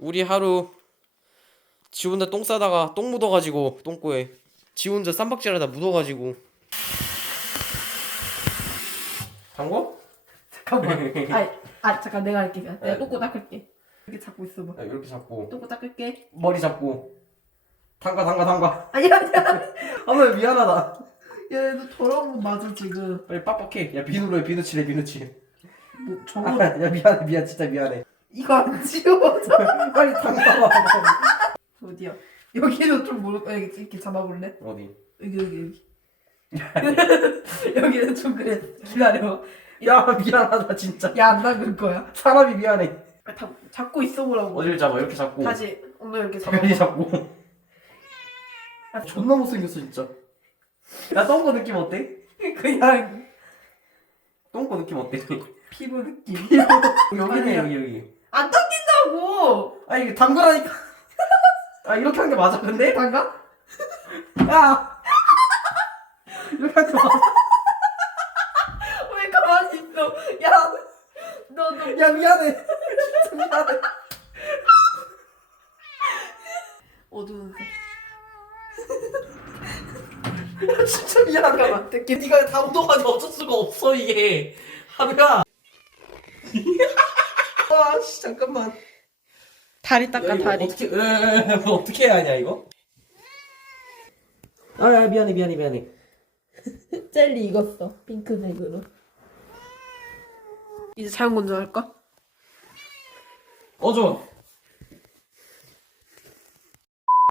우리 하루 지 혼자 똥 싸다가 똥 묻어가지고 똥꼬에 지 혼자 쌈박질하다 묻어가지고 담궈? 잠깐만. 아, 아 잠깐 내가 할게. 내가 네. 똥꼬 닦을게. 이렇게 잡고 있어 봐. 야, 이렇게 잡고 똥꼬 닦을게. 머리 잡고 담가 담가 담가 아니야 아니야. 아무 미안하다 야, 너 더러운 거 맞아 지금. 빨리 빡빡해 야 비누로 해 비누 칠해 비누 칠뭐 아, 저거 야 미안해 미안 진짜 미안해 이거 안 지워져. 빨리 담가 어디야? 여기도 좀 모르. 아, 이렇게 이렇게 잡아볼래? 어디 여기 여기 여기. 여기는 좀 그래. 기다려. 야 미안하다 진짜 야안 닦을 거야. 사람이 미안해 아, 다, 잡고 있어 보라고. 어디를 잡아 이렇게 잡고 다시 엉덩이 이렇게 잡아. 당연히 잡고 아, 존나 못생겼어 진짜 야 똥꼬 느낌 어때? 그냥 똥꼬 느낌 어때? 피부 느낌. 여기네. 여기 여기 안 닦인다고. 아 이게 담그라니까 아 이렇게 한 게 맞아 근데? 담가? 야 이렇게 한 게 맞아 왜 가만히 있어? 야, 너 너. 야 미안해 진짜 미안해 어두운 색. 진짜 미안하다 잠깐만. 네가 다 묻어가지고 어쩔 수가 없어 이게 하루야 와씨 잠깐만 다리 닦아 야, 이거 다리. 어떻게 으, 어떻게 해야 하냐 이거? 아 야, 미안해 미안해 미안해 젤리 익었어 핑크색으로. 이제 자연 건조 할까? 어 좋아